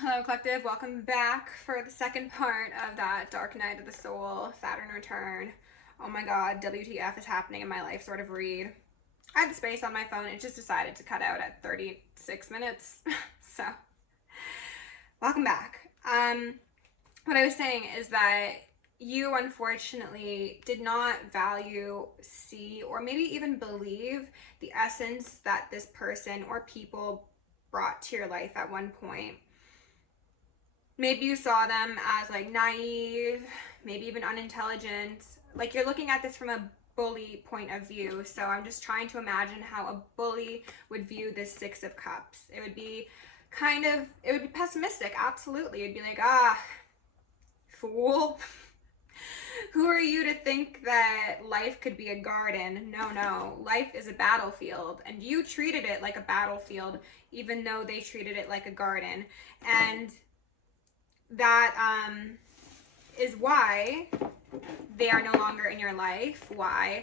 Hello, Collective. Welcome back for the second part of that Dark Night of the Soul, Saturn return. Oh my god, WTF is happening in my life sort of read. I had the space on my phone. It just decided to cut out at 36 minutes. So, welcome back. What I was saying is that you unfortunately did not value, see, or maybe even believe the essence that this person or people brought to your life at one point. Maybe you saw them as like naive, maybe even unintelligent. Like you're looking at this from a bully point of view. So I'm just trying to imagine how a bully would view this Six of Cups. It would be pessimistic, absolutely. It'd be like, fool. Who are you to think that life could be a garden? No. Life is a battlefield, and you treated it like a battlefield, even though they treated it like a garden. And that is why they are no longer in your life, why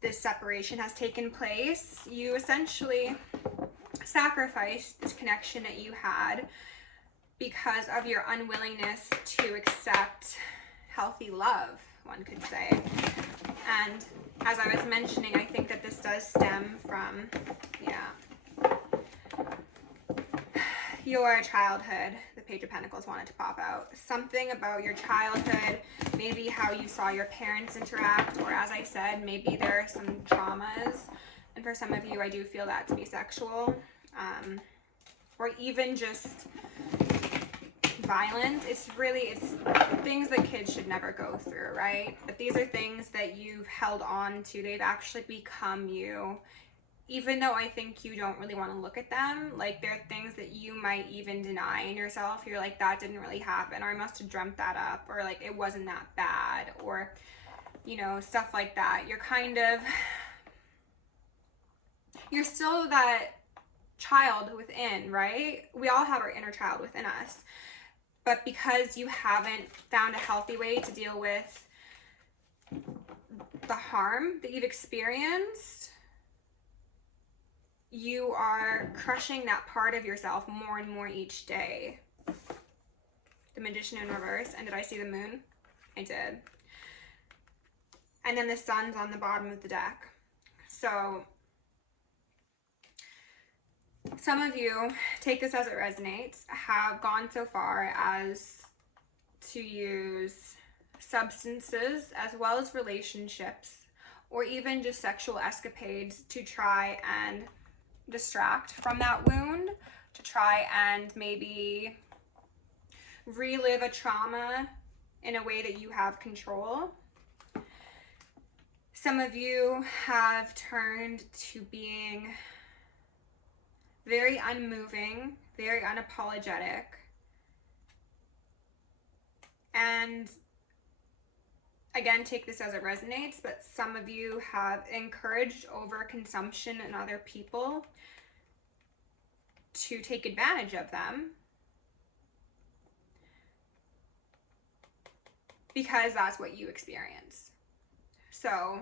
this separation has taken place. You essentially sacrificed this connection that you had because of your unwillingness to accept healthy love, one could say. And as I was mentioning, I think that this does stem from, your childhood. The Page of Pentacles wanted to pop out. Something about your childhood, maybe how you saw your parents interact, or as I said, maybe there are some traumas. And for some of you, I do feel that to be sexual. Or even just violent. It's things that kids should never go through, right? But these are things that you've held on to. They've actually become you. Even though I think you don't really want to look at them, like there are things that you might even deny in yourself. You're like, that didn't really happen, or I must have dreamt that up, or like it wasn't that bad, or stuff like that. You're still that child within, right? We all have our inner child within us. But because you haven't found a healthy way to deal with the harm that you've experienced, you are crushing that part of yourself more and more each day. The Magician in reverse. And did I see the moon? I did. And then the sun's on the bottom of the deck. So some of you, take this as it resonates, have gone so far as to use substances as well as relationships, or even just sexual escapades to try and distract from that wound, to try and maybe relive a trauma in a way that you have control. Some of you have turned to being very unmoving, very unapologetic, and again, take this as it resonates, but some of you have encouraged overconsumption in other people to take advantage of them because that's what you experience. So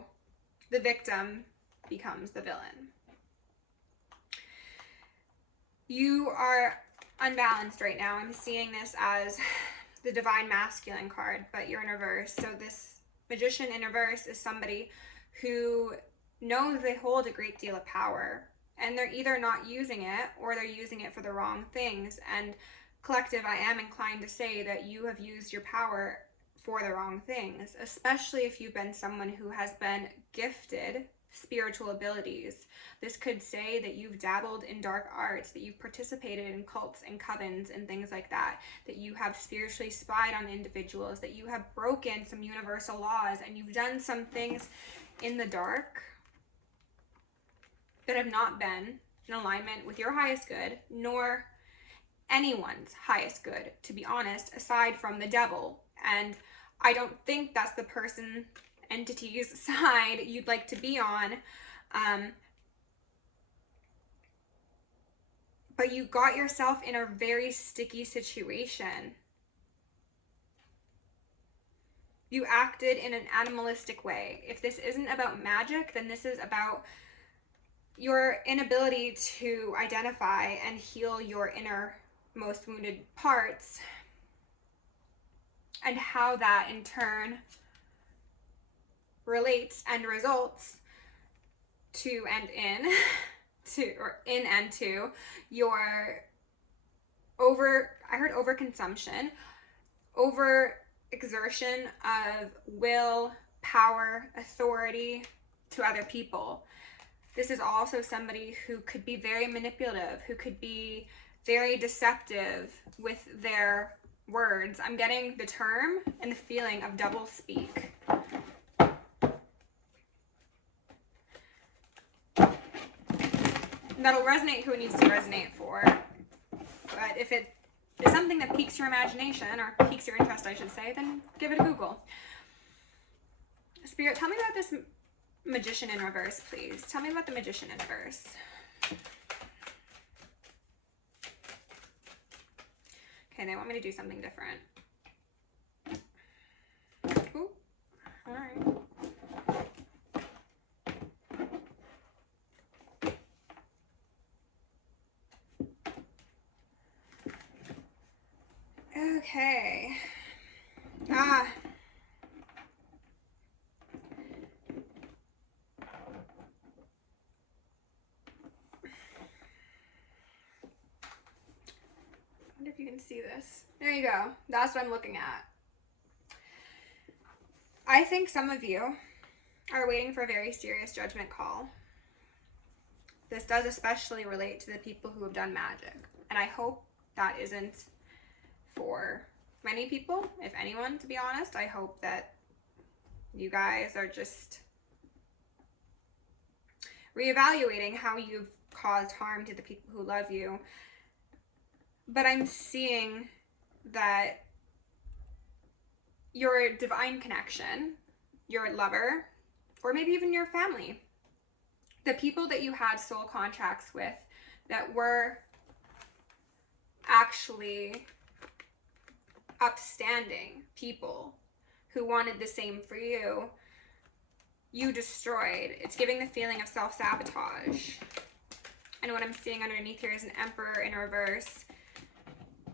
the victim becomes the villain. You are unbalanced right now. I'm seeing this as the Divine Masculine card, but you're in reverse. So this Magician in reverse is somebody who knows they hold a great deal of power, and they're either not using it or they're using it for the wrong things. And Collective, I am inclined to say that you have used your power for the wrong things, especially if you've been someone who has been gifted spiritual abilities. This could say that you've dabbled in dark arts, that you've participated in cults and covens and things like that, that you have spiritually spied on individuals, that you have broken some universal laws, and you've done some things in the dark that have not been in alignment with your highest good, nor anyone's highest good, to be honest, aside from the devil. And I don't think that's the person, entity's side you'd like to be on. But you got yourself in a very sticky situation. You acted in an animalistic way. If this isn't about magic, then this is about your inability to identify and heal your inner most wounded parts, and how that in turn relates and results to and in to or in and to your overconsumption, over exertion of will, power, authority to other people. This is also somebody who could be very manipulative, who could be very deceptive with their words. I'm getting the term and the feeling of double speak. That'll resonate who it needs to resonate for. But if it is something that piques your imagination, or piques your interest, I should say, then give it a Google. Spirit, tell me about this Magician in reverse, please. Tell me about the Magician in reverse. Okay, they want me to do something different. Ooh, all right. Okay. I wonder if you can see this. There you go. That's what I'm looking at. I think some of you are waiting for a very serious judgment call. This does especially relate to the people who have done magic. And I hope that isn't for many people, if anyone, to be honest. I hope that you guys are just reevaluating how you've caused harm to the people who love you. But I'm seeing that your divine connection, your lover, or maybe even your family, the people that you had soul contracts with that were actually upstanding people who wanted the same for you, you destroyed. It's giving the feeling of self-sabotage. And what I'm seeing underneath here is an Emperor in reverse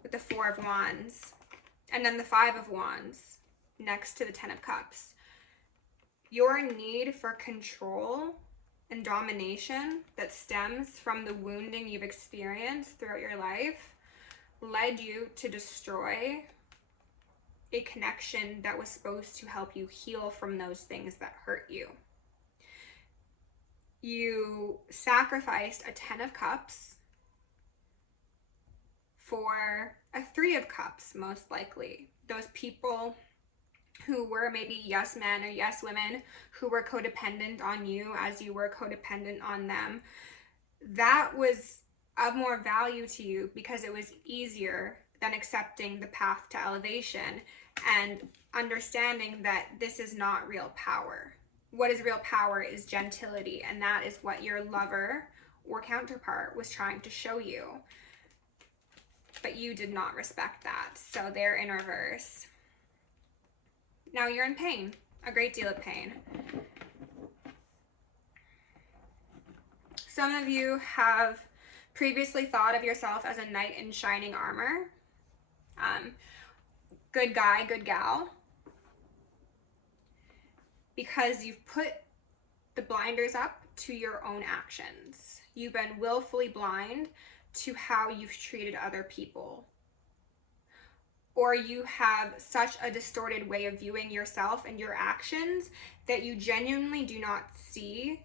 with the Four of Wands, and then the Five of Wands next to the Ten of Cups. Your need for control and domination that stems from the wounding you've experienced throughout your life led you to destroy a connection that was supposed to help you heal from those things that hurt you. You sacrificed a Ten of Cups for a Three of Cups, most likely. Those people who were maybe yes men or yes women who were codependent on you as you were codependent on them. That was of more value to you because it was easier than accepting the path to elevation and understanding that this is not real power. What is real power is gentility, and that is what your lover or counterpart was trying to show you. But you did not respect that, so they're in reverse. Now you're in pain, a great deal of pain. Some of you have previously thought of yourself as a knight in shining armor. Good guy, good gal. Because you've put the blinders up to your own actions. You've been willfully blind to how you've treated other people. Or you have such a distorted way of viewing yourself and your actions that you genuinely do not see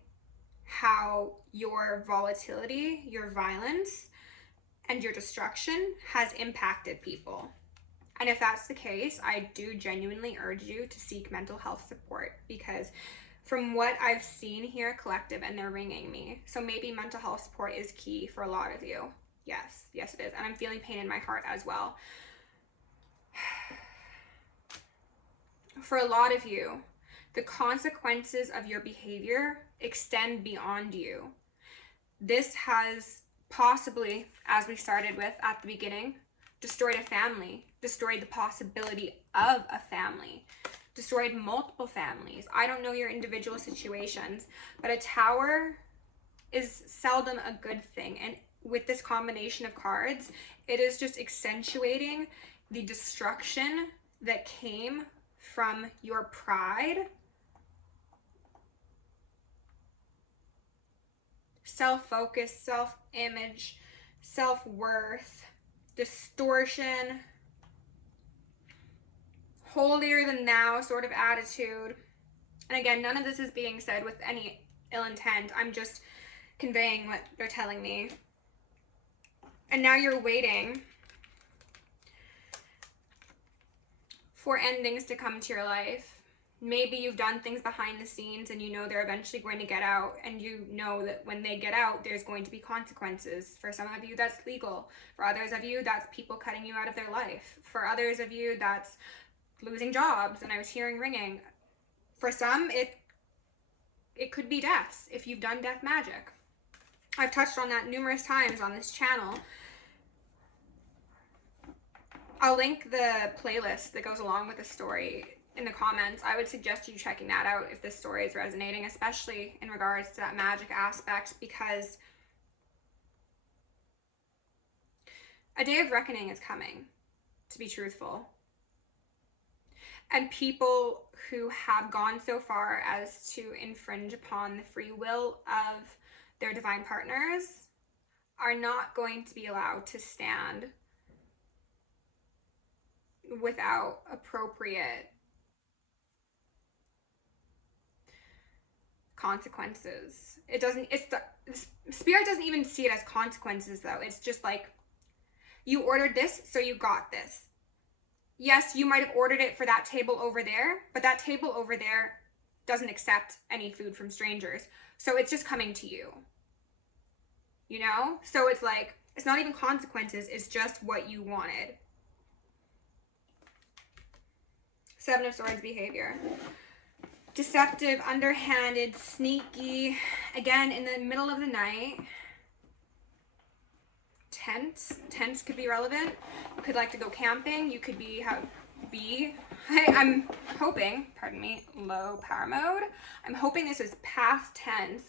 how your volatility, your violence, and your destruction has impacted people. And if that's the case, I do genuinely urge you to seek mental health support, because from what I've seen here, collective, and they're ringing me, so maybe mental health support is key for a lot of you. Yes it is, and I'm feeling pain in my heart as well. For a lot of you, the consequences of your behavior extend beyond you. This has possibly, as we started with at the beginning, destroyed a family, destroyed the possibility of a family, destroyed multiple families. I don't know your individual situations, but a tower is seldom a good thing. And with this combination of cards, it is just accentuating the destruction that came from your pride, self-focus, self-image, self-worth, distortion, holier than thou sort of attitude. And again, none of this is being said with any ill intent. I'm just conveying what they're telling me. And now you're waiting for endings to come to your life. Maybe you've done things behind the scenes and you know they're eventually going to get out, and you know that when they get out, there's going to be consequences. For some of you, that's legal. For others of you, that's people cutting you out of their life. For others of you, that's losing jobs, and I was hearing ringing. For some, it could be deaths if you've done death magic. I've touched on that numerous times on this channel. I'll link the playlist that goes along with the story in the comments. I would suggest you checking that out if this story is resonating, especially in regards to that magic aspect, because a day of reckoning is coming, to be truthful. And people who have gone so far as to infringe upon the free will of their divine partners are not going to be allowed to stand without appropriate consequences. Spirit doesn't even see it as consequences though. It's just like, you ordered this, so you got this. Yes, you might have ordered it for that table over there, but that table over there doesn't accept any food from strangers. So it's just coming to you. You know? So it's like, it's not even consequences, it's just what you wanted. Seven of Swords behavior. Deceptive, underhanded, sneaky. Again, in the middle of the night. Tense could be relevant. You could like to go camping. You could I'm hoping, pardon me, low power mode. I'm hoping this is past tense,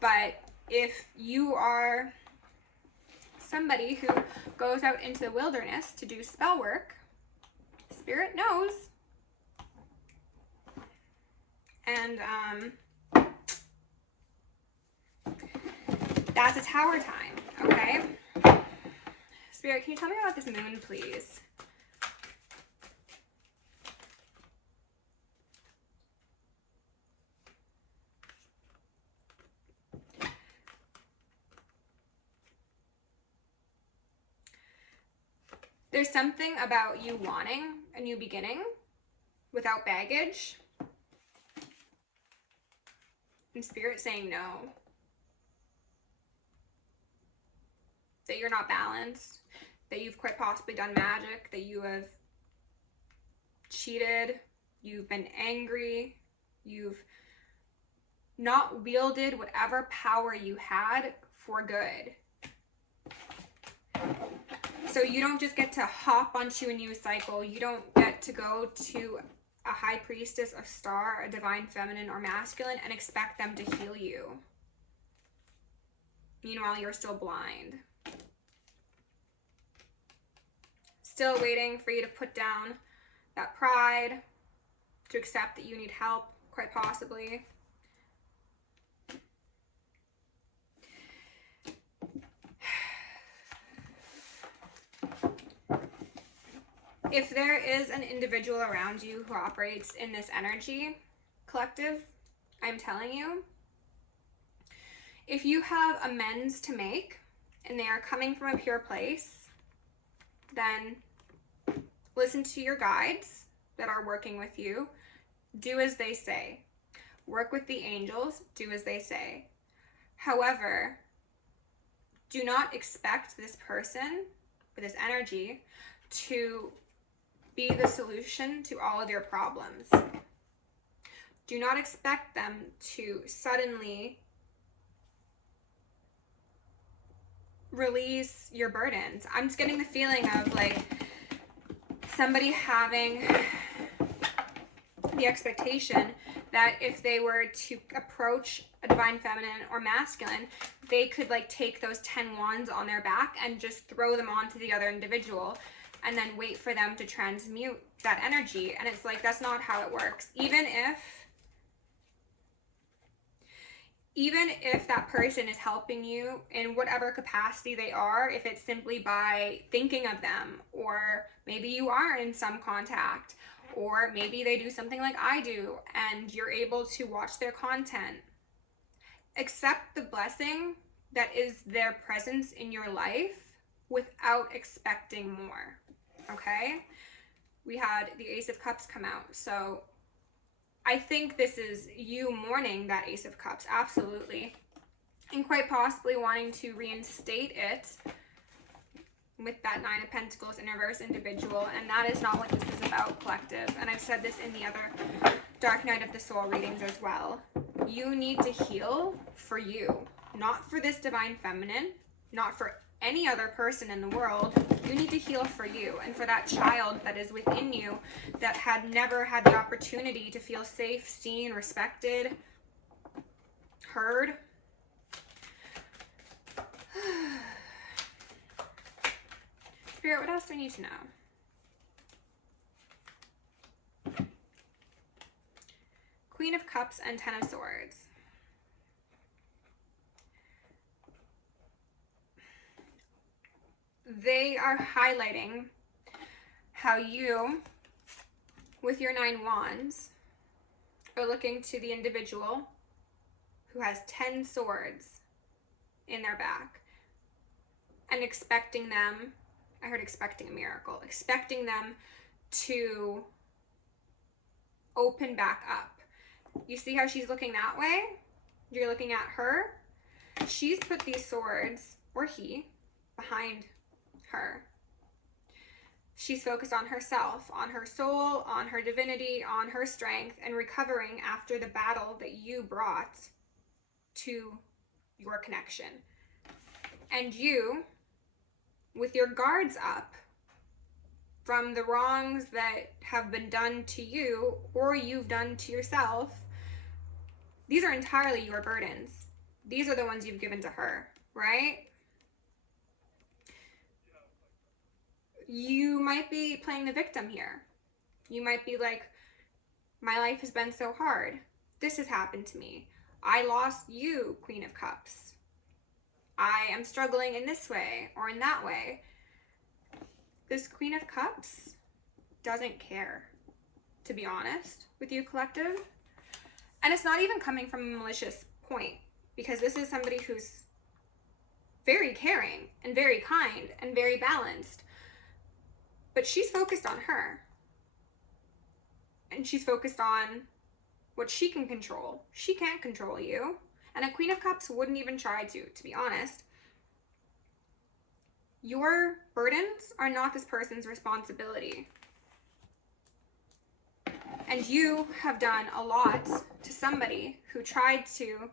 but if you are somebody who goes out into the wilderness to do spell work, Spirit knows. And that's a tower time, okay? Spirit, can you tell me about this moon, please? There's something about you wanting a new beginning without baggage. And Spirit saying no. That you're not balanced. That you've quite possibly done magic. That you have cheated. You've been angry. You've not wielded whatever power you had for good. So you don't just get to hop onto a new cycle. You don't get to go to a high priestess, a star, a divine feminine or masculine and expect them to heal you. Meanwhile, you're still blind. Still waiting for you to put down that pride, to accept that you need help, quite possibly. If there is an individual around you who operates in this energy collective, I'm telling you, if you have amends to make and they are coming from a pure place, then listen to your guides that are working with you. Do as they say. Work with the angels. Do as they say. However, do not expect this person or this energy to be the solution to all of your problems. Do not expect them to suddenly release your burdens. I'm just getting the feeling of like somebody having the expectation that if they were to approach a divine feminine or masculine, they could like take those 10 wands on their back and just throw them onto the other individual and then wait for them to transmute that energy. And it's like, that's not how it works. Even if that person is helping you in whatever capacity they are, if it's simply by thinking of them, or maybe you are in some contact, or maybe they do something like I do and you're able to watch their content, accept the blessing that is their presence in your life without expecting more. Okay? We had the Ace of Cups come out. So I think this is you mourning that Ace of Cups, absolutely. And quite possibly wanting to reinstate it with that Nine of Pentacles in reverse individual. And that is not what this is about, collective. And I've said this in the other Dark Night of the Soul readings as well. You need to heal for you, not for this divine feminine, not for any other person in the world. You need to heal for you and for that child that is within you that had never had the opportunity to feel safe, seen, respected, heard. Spirit, what else do I need to know? Queen of Cups and Ten of Swords. They are highlighting how you, with your 9 wands, are looking to the individual who has 10 swords in their back and expecting them, I heard expecting a miracle, expecting them to open back up. You see how she's looking that way? You're looking at her. She's put these swords, or he, behind her. She's focused on herself, on her soul, on her divinity, on her strength, and recovering after the battle that you brought to your connection. And you, with your guards up from the wrongs that have been done to you or you've done to yourself, these are entirely your burdens. These are the ones you've given to her, right? You might be playing the victim here. You might be like, my life has been so hard. This has happened to me. I lost you, Queen of Cups. I am struggling in this way or in that way. This Queen of Cups doesn't care, to be honest with you, collective. And it's not even coming from a malicious point, because this is somebody who's very caring and very kind and very balanced. But she's focused on her. And she's focused on what she can control. She can't control you. And a Queen of Cups wouldn't even try to be honest. Your burdens are not this person's responsibility. And you have done a lot to somebody who tried to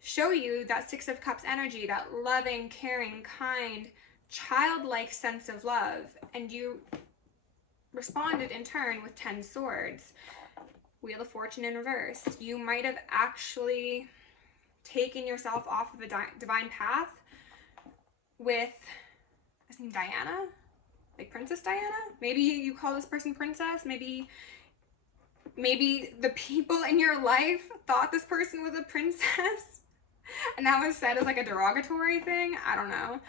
show you that Six of Cups energy, that loving, caring, kind, childlike sense of love, and you responded in turn with 10 swords. Wheel of Fortune in reverse. You might have actually taken yourself off of a divine path with, is name Diana? Like Princess Diana? Maybe you call this person princess. Maybe the people in your life thought this person was a princess and that was said as like a derogatory thing. I don't know.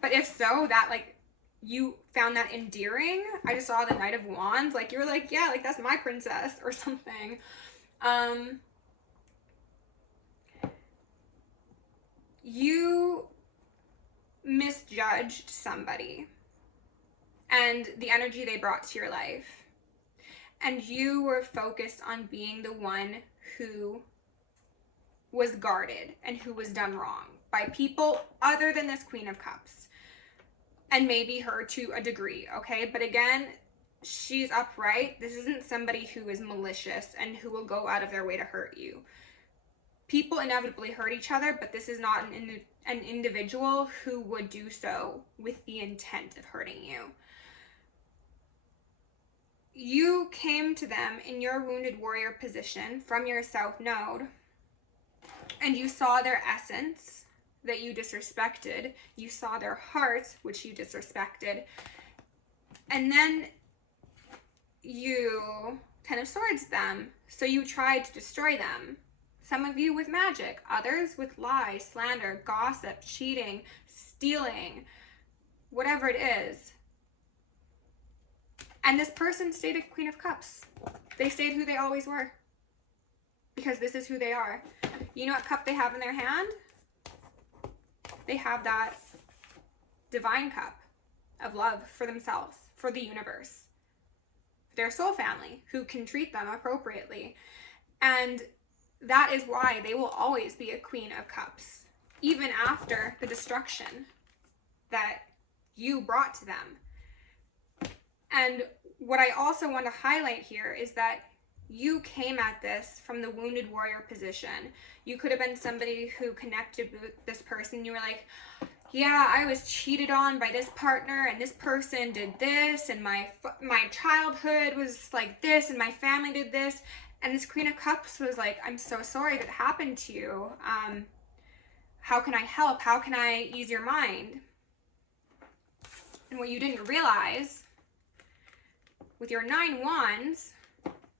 But if so, that like you found that endearing. I just saw the Knight of Wands, like you were like, yeah, like that's my princess or something. You misjudged somebody and the energy they brought to your life, and you were focused on being the one who was guarded and who was done wrong by people other than this Queen of Cups, and maybe her to a degree, okay? But again, she's upright. This isn't somebody who is malicious and who will go out of their way to hurt you. People inevitably hurt each other, but this is not an individual who would do so with the intent of hurting you. you came to them in your wounded warrior position from your south node, and you saw their essence that you disrespected. You saw their heart, which you disrespected. And then you 10 of Swords them. So you tried to destroy them. Some of you with magic, others with lies, slander, gossip, cheating, stealing, whatever it is. And this person stayed a Queen of Cups. They stayed who they always were. Because this is who they are. You know what cup they have in their hand? They have that divine cup of love for themselves, for the universe, their soul family, who can treat them appropriately. And that is why they will always be a Queen of Cups, even after the destruction that you brought to them. And what I also want to highlight here is that you came at this from the wounded warrior position. You could have been somebody who connected with this person. You were like, yeah, I was cheated on by this partner, and this person did this, and my childhood was like this, and my family did this. And this Queen of Cups was like, I'm so sorry that happened to you. How can I help? How can I ease your mind? And what you didn't realize, with your 9 wands,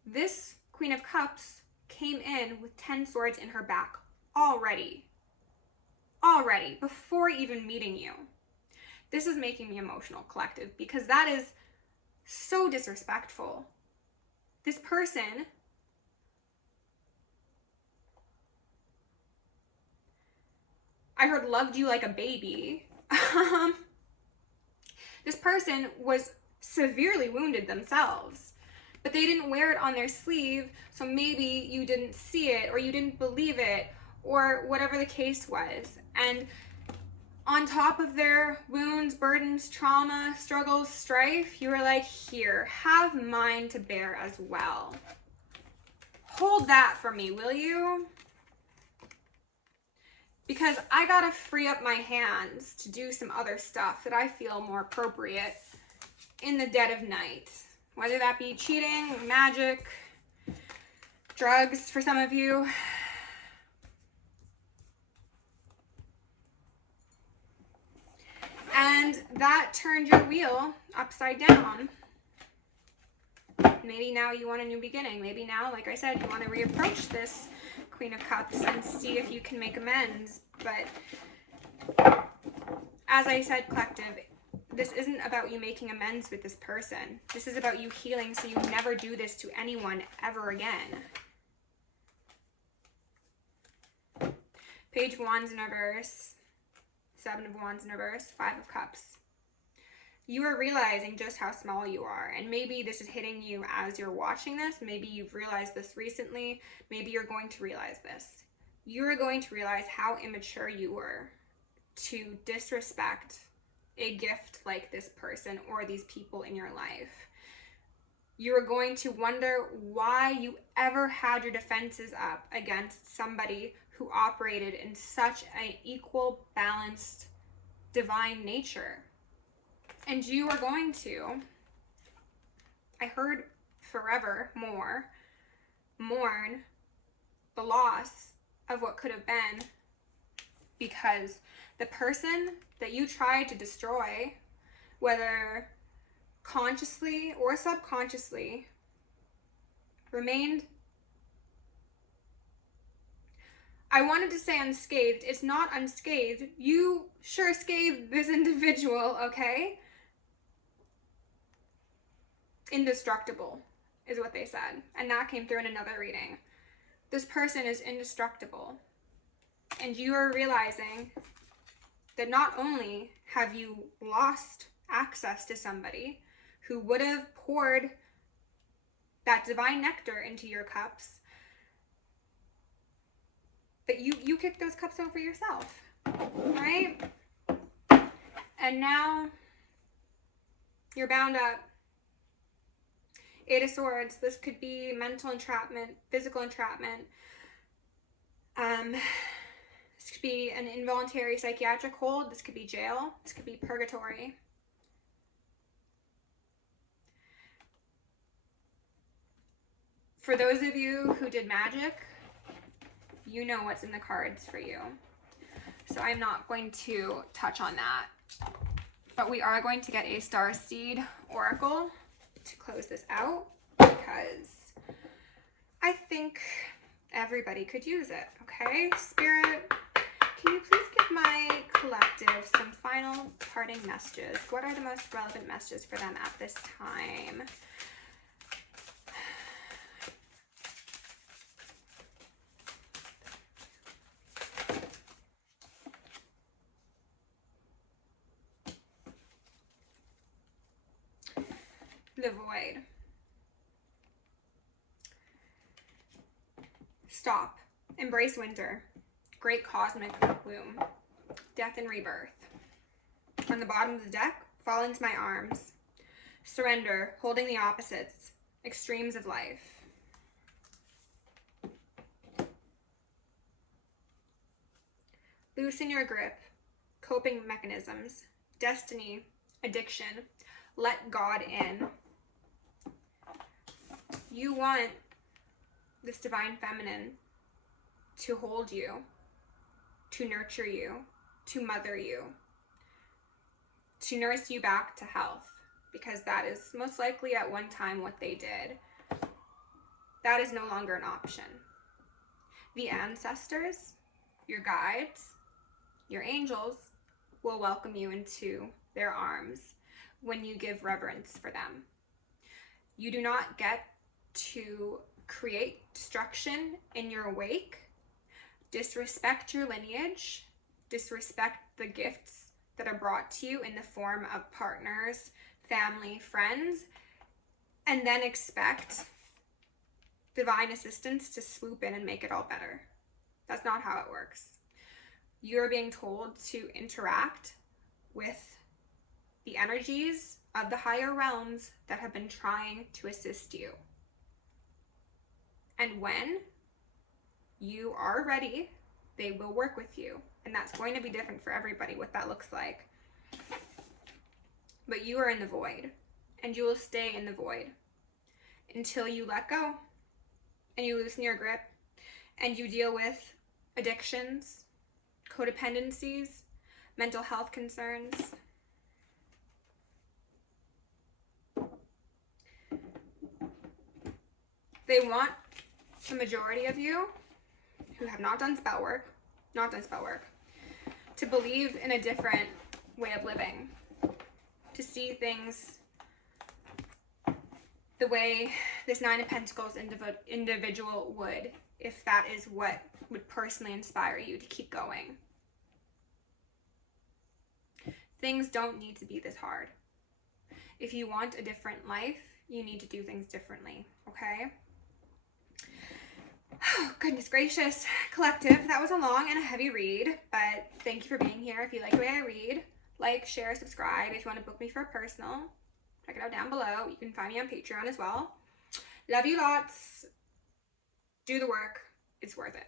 this Queen of Cups came in with 10 swords in her back already, before even meeting you. This is making me emotional, collective, because that is so disrespectful. This person I heard loved you like a baby. This person was severely wounded themselves, but they didn't wear it on their sleeve, so maybe you didn't see it, or you didn't believe it, or whatever the case was. And on top of their wounds, burdens, trauma, struggles, strife, you were like, here, have mine to bear as well. Hold that for me, will you? Because I gotta free up my hands to do some other stuff that I feel more appropriate in the dead of night. Whether that be cheating, magic, drugs for some of you. And that turned your wheel upside down. Maybe now you want a new beginning. Maybe now, like I said, you want to reapproach this Queen of Cups and see if you can make amends. But as I said, collective, this isn't about you making amends with this person. This is about you healing so you never do this to anyone ever again. Page of Wands in reverse, 7 of Wands in reverse, 5 of Cups. You are realizing just how small you are, and maybe this is hitting you as you're watching this. Maybe you've realized this recently. Maybe you're going to realize this. You're going to realize how immature you were to disrespect a gift like this person or these people in your life. You're going to wonder why you ever had your defenses up against somebody who operated in such an equal, balanced, divine nature. And you are going to, I heard forever more, mourn the loss of what could have been, because the person that you tried to destroy, whether consciously or subconsciously, remained, I wanted to say unscathed. It's not unscathed. You sure scathed this individual, okay? Indestructible is what they said. And that came through in another reading. This person is indestructible. And you are realizing that not only have you lost access to somebody who would have poured that divine nectar into your cups, but you kicked those cups over yourself, right? And now you're bound up. 8 of Swords. This could be mental entrapment, physical entrapment. This could be an involuntary psychiatric hold. This could be jail. This could be purgatory. For those of you who did magic, you know what's in the cards for you. So I'm not going to touch on that. But we are going to get a Starseed Oracle to close this out because I think everybody could use it, okay? Spirit, can you please give my collective some final parting messages? What are the most relevant messages for them at this time? The Void. Stop. Embrace winter. Great cosmic bloom. Death and rebirth. On the bottom of the deck, fall into my arms. Surrender. Holding the opposites. Extremes of life. Loosen your grip. Coping mechanisms. Destiny. Addiction. Let God in. You want this divine feminine to hold you, to nurture you, to mother you, to nurse you back to health, because that is most likely at one time what they did. That is no longer an option. The ancestors, your guides, your angels will welcome you into their arms when you give reverence for them. You do not get to create destruction in your wake, disrespect your lineage, disrespect the gifts that are brought to you in the form of partners, family, friends, and then expect divine assistance to swoop in and make it all better. That's not how it works. You're being told to interact with the energies of the higher realms that have been trying to assist you. And when you are ready, they will work with you. And that's going to be different for everybody, what that looks like. But you are in the void, and you will stay in the void until you let go and you loosen your grip and you deal with addictions, codependencies, mental health concerns. They want the majority of you who have not done spell work, to believe in a different way of living, to see things the way this Nine of Pentacles individual would, if that is what would personally inspire you to keep going. Things don't need to be this hard. If you want a different life, you need to do things differently, okay? Oh, goodness gracious. Collective, that was a long and a heavy read, but thank you for being here. If you like the way I read, like, share, subscribe. If you want to book me for a personal, check it out down below. You can find me on Patreon as well. Love you lots. Do the work. It's worth it.